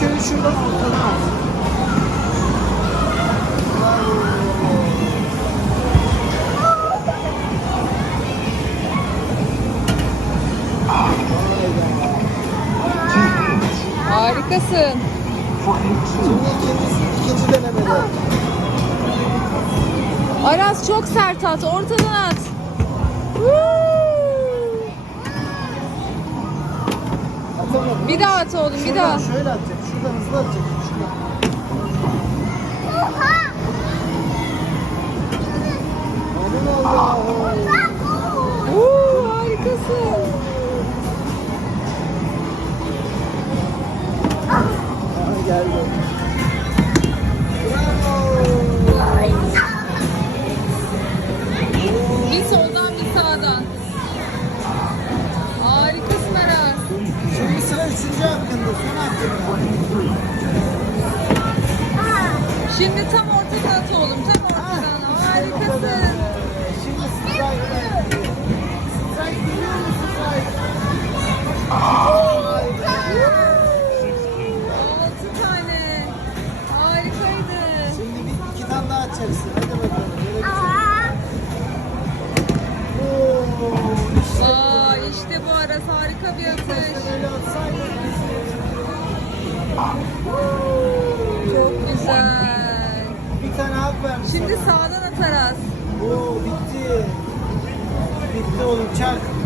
şuradan ortadan at. Harikasın. Şimdi ikinci, ikinci denemede. Aras çok sert at. Ortadan at. Atamadım. Bir daha at oğlum bir Şuradan daha. Şöyle atacak. Şuradan hızlı atacak. Şuradan. Aman Allah'ım. Woo, harikasın. Aha geldi. Bir soldan bir sağdan. Hakkında. Son hakkında. Şimdi tam ortadan at oğlum. Tam ortadan. Harikasın. Şimdi strike. Strike geliyor mu strike? Altı tane. Harikaydı. Şimdi bir iki tane daha açacaksın. Hadi bakalım. Oo, işte Aa, işte bu Aras harika bir atış. böyle. Çok güzel. Bir tane hak vermiş Şimdi sağdan at Aras. Oo bitti. Bitti oğlum çak. 18 puan